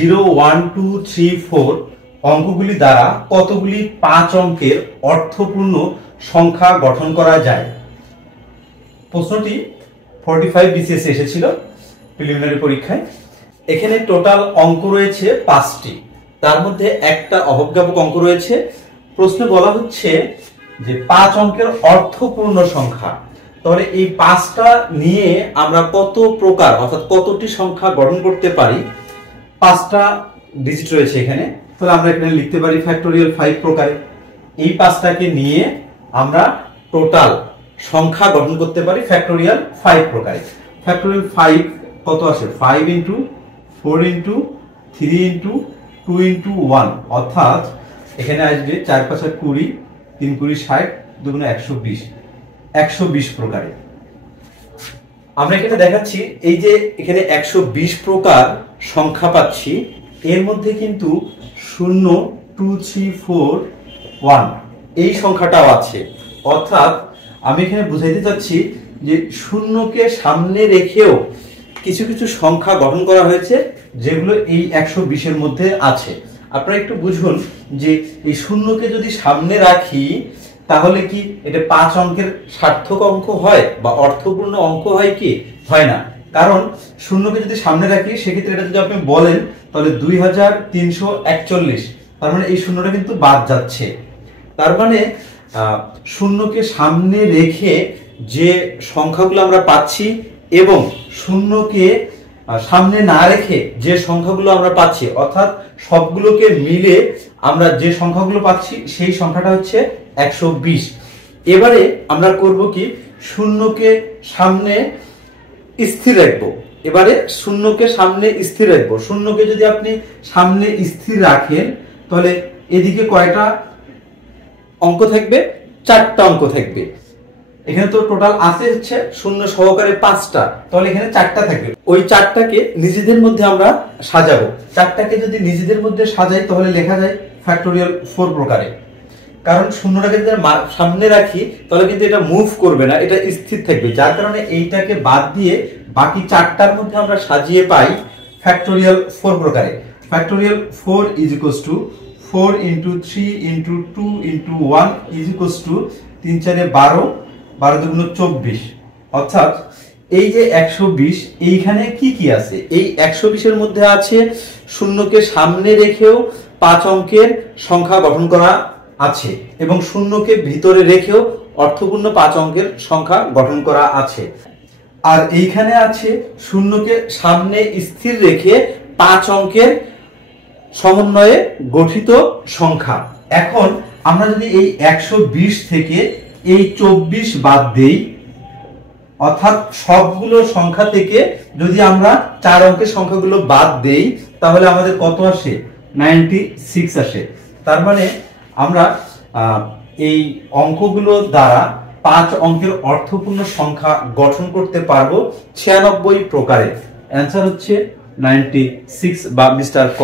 0 1 2 3 4 অঙ্কগুলি দ্বারা কতগুলি 5 অঙ্কের অর্থপূর্ণ সংখ্যা গঠন করা যায়? প্রশ্নটি 45 বিসিএস এসেছিল প্রিলিমিনারি পরীক্ষায়। এখানে টোটাল অঙ্ক রয়েছে 5টি, তার মধ্যে একটা অবজ্ঞাপক অঙ্ক রয়েছে। প্রশ্নে বলা হচ্ছে যে 5 অঙ্কের অর্থপূর্ণ সংখ্যা। তাহলে এই 5টা নিয়ে আমরা কত প্রকার অর্থাৎ কতটি সংখ্যা গঠন করতে পারি? 5টা ডিজিট রয়েছে এখানে, তাহলে আমরা এখানে লিখতে পারি ফ্যাক্টোরিয়াল 5 প্রকারে। এই 5টাকে নিয়ে আমরা টোটাল সংখ্যা গঠন করতে পারি ফ্যাক্টোরিয়াল 5 প্রকারে। ফ্যাক্টোরিয়াল 5 কত আসে? 5 × 4 × 3 × 2 × 1, অর্থাৎ এখানে আসবে 4 × 5 = 20, 3 × 20 = 60, 2 × 120, 120 প্রকারে। আমরা এখানে দেখাচ্ছি এই যে এখানে 120 প্রকার সংখ্যা পাচ্ছি, এর মধ্যে কিন্তু 0 2 3 4 1 এই সংখ্যাটাও আছে। অর্থাৎ আমি এখানে বুঝাইতে চাচ্ছি যে শূন্যকে সামনে রেখেও কিছু কিছু সংখ্যা গঠন করা হয়েছে যেগুলো এই 120 এর মধ্যে আছে। আপনারা একটু বুঝুন যে এই শূন্যকে যদি সামনে রাখি তাহলে কি এটা 5 অঙ্কের সার্থক অঙ্ক হয় বা অর্থপূর্ণ অঙ্ক হয় কি? হয় না। কারণ শূন্যকে যদি সামনে রাখি সেক্ষেত্রে এটা যদি আপনি বলেন তাহলে 2341, তার মানে এই শূন্যটা কিন্তু বাদ যাচ্ছে। তার মানে শূন্যকে সামনে রেখে যে সংখ্যাগুলো আমরা পাচ্ছি এবং শূন্যকে সামনে না রেখে যে সংখ্যাগুলো আমরা পাচ্ছি, অর্থাৎ সবগুলোকে মিলে আমরা যে সংখ্যাগুলো পাচ্ছি সেই সংখ্যাটা হচ্ছে 120। এবারে আমরা করব কি? শূন্যকে সামনে স্থির রাখবো। এবারে শূন্যকে সামনে স্থির রাখবো। শূন্যকে যদি আপনি সামনে স্থির রাখেন তাহলে এদিকে কয়টা অঙ্ক থাকবে? 4টা অঙ্ক থাকবে। এখানে তো টোটাল আছে হচ্ছে শূন্য সহকারে 5টা, তাহলে এখানে 4টা থাকবে। ওই 4টাকে নিজেদের মধ্যে আমরা সাজাবো। 4টাকে যদি নিজেদের মধ্যে সাজাই তাহলে লেখা যায় ফ্যাক্টোরিয়াল 4 প্রকারে। কারণ শূন্যটাকে যদি সামনে রাখি তাহলে কিন্তু এটা মুভ করবে না, এটা স্থির থাকবে। যার কারণে এইটাকে বাদ দিয়ে বাকি 4টার মধ্যে আমরা সাজিয়ে পাই ফ্যাক্টোরিয়াল 4 প্রকারে। ফ্যাক্টোরিয়াল 4 = 4 × 3 × 2 × 1 = 3 × 4 = 12, 12 × 2 = 24। অর্থাৎ এই যে 120 এইখানে কি কি আছে? এই 120 এর মধ্যে আছে শূন্যকে সামনে রেখেও 5 অঙ্কের সংখ্যা গঠন করা আছে এবং শূন্যকে ভিতরে রেখেও অর্থপূর্ণ 5 অঙ্কের সংখ্যা গঠন করা আছে। আর এইখানে আছে শূন্যকে সামনে স্থির রেখে 5 অঙ্কের সমন্বয়ে গঠিত সংখ্যা। এখন আমরা যদি এই 120 থেকে এই 24 বাদ দেই, অর্থাৎ সবগুলো সংখ্যা থেকে যদি আমরা 4 অঙ্কের সংখ্যাগুলো বাদ দেই তাহলে আমাদের কত আসে? 96 আসে। তার মানে আমরা এই অঙ্কগুলো দ্বারা 5 অঙ্কের অর্থপূর্ণ সংখ্যা গঠন করতে পারবো 96 প্রকারে। অ্যান্সার হচ্ছে 96 বা মিস্টার ক।